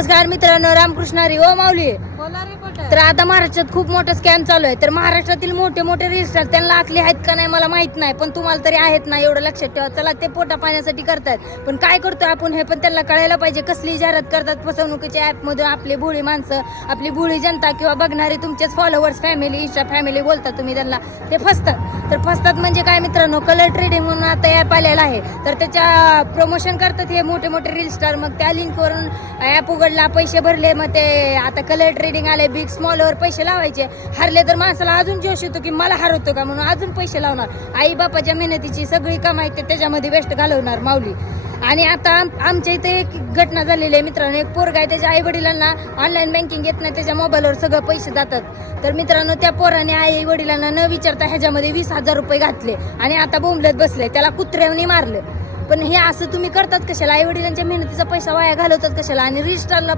नमस्कार मित्रांनो, रामकृष्ण हरी. ओ माऊली. तर आता महाराष्ट्रात खूप मोठा स्कॅम चालू आहे. तर महाराष्ट्रातील मोठे मोठे रजिस्टर त्यांना आखले आहेत का नाही मला माहित नाही, पण तुम्हाला तरी आहेत ना, एवढं लक्षात ठेवा. चला, ते पोटा पाण्यासाठी करतात, पण काय करतोय आपण हे पण त्यांना कळायला पाहिजे. कसली जाहिरात करतात फसवणुकीच्या ऍप मधून आपली भोळी माणसं, आपली भोळी जनता किंवा बघणारे तुमचेच फॉलोअर्स, फॅमिली, इंस्टा फॅमिली बोलतात तुम्ही त्यांना, ते फसतात. तर फसतात म्हणजे काय मित्रांनो, कलर ट्रेडिंग म्हणून आता ऍप आलेला आहे. तर त्याच्या प्रमोशन करतात हे मोठे मोठे रील स्टार. मग त्या लिंकवरून ऍप उघडला, पैसे भरले, मग ते आता कलर ट्रेडिंग आले. बिग स्मॉलवर पैसे लावायचे, हरले तर माणसाला अजून जोश येतो की मला हरवतो का म्हणून अजून पैसे लावणार. आई बापाच्या मेहनतीची सगळी कमाई ते त्याच्यामध्ये वेस्ट घालवणार माऊली. आणि आता आमच्या इथे एक घटना झालेली आहे मित्रांनो. एक पोरगा आहे, त्याच्या आई वडिलांना ऑनलाईन बँकिंग येत नाही, त्याच्या मोबाईलवर सगळं पैसे जातात. तर मित्रांनो, त्या पोराने आई वडिलांना न विचारता ह्याच्यामध्ये 20,000 रुपये घातले आणि आता बोंबलत बसले. त्याला कुत्र्याने मारलं. पण हे असं तुम्ही करतात कशाला? आई वडिलांच्या मेहनतीचा पैसा वाया घालवतात कशाला? आणि रजिस्टरला